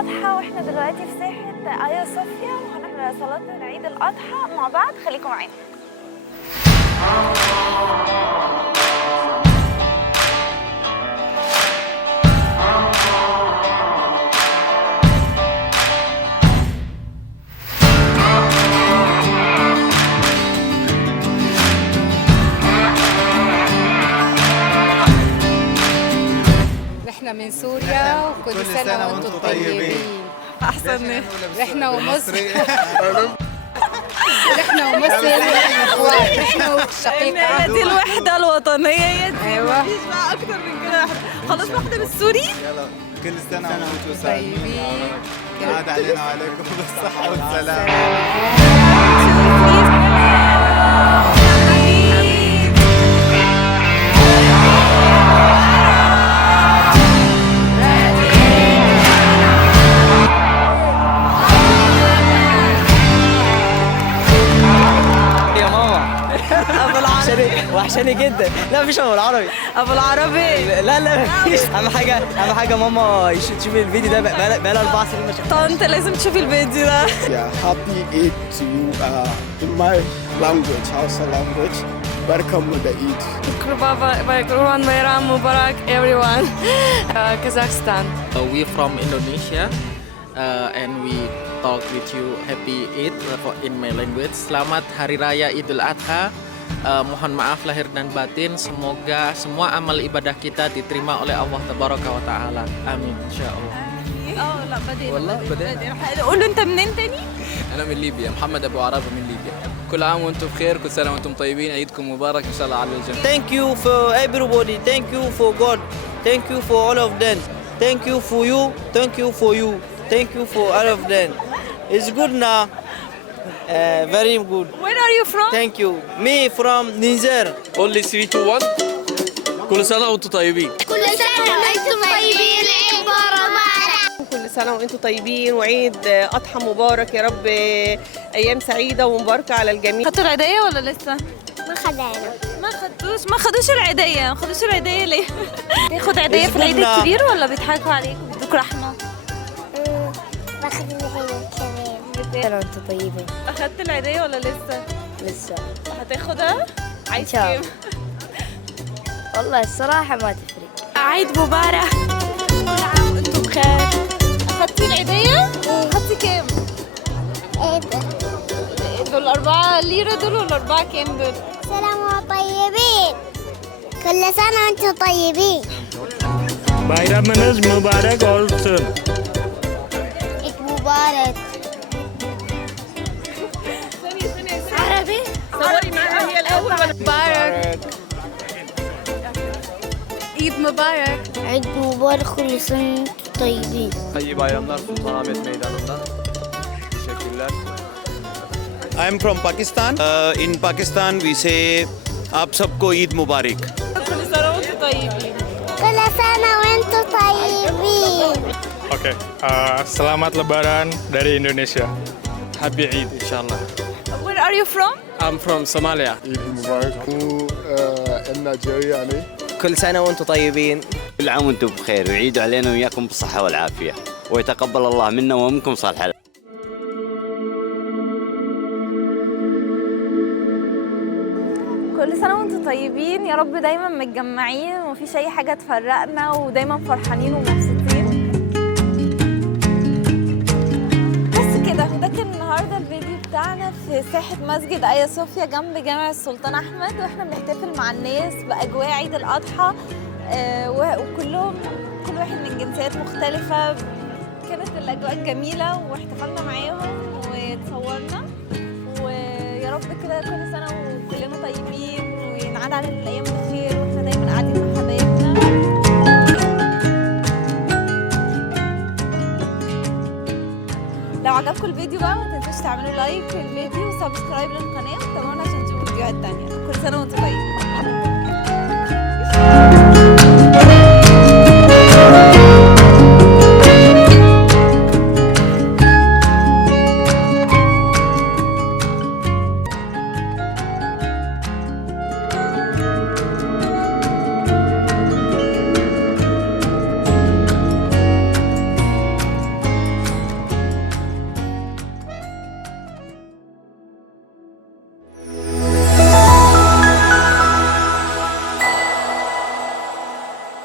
الأضحى واحنا دلوقتي في ساحة آيا صوفيا وهنحضر صلاة عيد الأضحى مع بعض. خليكم معانا. احنا من سوريا وكل سنة وانتم طيبين. أحسن احنا ومصر احنا ومصر اخوات، احنا والشقيقة. دي الوحدة الوطنية دي. ايوه مفيش بقى أكتر من كده. خلاص واحدة بالسوري. يلا كل سنة وانتم طيبين. عاد علينا وعليكم بالصحة والسلامة. يا ماما أبو العربي. وحشاني جدا. لا مفيش ابو العربي. أبو العربي. لا مفيش. اهم حاجه ماما تشوفي الفيديو ده بقالها 4 سنين ما شفتوش. طب أنت لازم تشوفي الفيديو ده. Yeah, happy Eid to you in my language, Hausa language. Welcome to the Eid. Kurban Bayram Mubarak everyone. Kazakhstan. We from Indonesia and we talk with you happy Eid in my language. Selamat Hari Raya Idul Adha. Mohon maaf lahir dan batin. Semoga semua amal ibadah kita diterima oleh Allah Tabaraka wa Ta'ala. Amin insyaallah. لا بدينا. والله بدينا. قول له أنت منين تاني؟ أنا من ليبيا، محمد أبو عربة من ليبيا. كل عام وأنتم بخير، كل سنة وأنتم طيبين، عيدكم مبارك إن شاء الله على الجميع. Thank you for everybody. Thank you for God. Thank you for all of them. Thank you for you. Thank you for you. Thank you for all of them. It's good now. Very good. Where are you from? Thank you. Me from Niger. Only 3, 2, 1. كل سنة وأنتم طيبين. كل سنة وأنتم طيبين، عيد مبارك. كل سنة وأنتم طيبين وعيد أضحى مبارك يا رب. أيام سعيدة ومباركة على الجميع. خدتوا العيدية ولا لسه؟ ما خدانا. ما خدوش العيدية. ما خدوش العيدية ليه؟ تاخد عيدية في العيد الكبير ولا بيضحكوا عليك وبيدوك رحمة؟ باخد الهدية كمان. سنة وانتم طيبين. أخدت العيدية ولا لسه؟ لسه هتاخدها؟ عايز شاء كام؟ والله الصراحة ما تفرق. عيد مبارك. كل عام وانتم بخير. أخدتي العيدية؟ أخدتي كام؟ إيه ده؟ دول 4 ليرة دول ولا 4 كام دول؟ سلام طيبين. كل سنة وأنتم طيبين. Bayramınız mübarek olsun. عيد مبارك. عربي؟ صوري معاها هي الأول. مبارك. عيد مبارك. عيد مبارك، كل سنة وأنتم طيبين. İyi bayramlar Sultanahmet Meydanı'nda. Teşekkürler. I'm from Pakistan. In Pakistan we say आप सबको ईद मुबारक. كل سنة وانتم طيبين. كل سنة وأنتم طيبين. Oke, selamat Lebaran dari Indonesia. Happy Eid. İnşallah. Where are you from? I'm from Somalia. Eid Mubarak in Nigeria. كل سنه وانتم طيبين. كل عام وانتم بخير ويعيدوا علينا وياكم بالصحة والعافية ويتقبل الله منا ومنكم صالح الأعمال. كل سنة وانتم طيبين. يا رب دايما متجمعين ومفيش أي حاجة تفرقنا ودايما فرحانين ومبسوطين. بس كده، وده كان النهارده الفيديو بتاعنا في ساحة مسجد آيا صوفيا جنب جامع السلطان أحمد، واحنا بنحتفل مع الناس بأجواء عيد الأضحى. وكلهم كل واحد من جنسيات مختلفة. كانت الأجواء جميلة واحتفلنا معاهم وتصورنا. ويا رب كده كل سنة وكلنا طيبين وينعاد علينا الأيام بخير واحنا دايما قاعدين مع حبايبنا. لو عجبكم الفيديو بقى ما تنسوش تعملوا لايك للفيديو وسبسكرايب للقناة وتابعونا عشان تشوفوا فيديوهات تانية. كل سنة وانتم طيبين.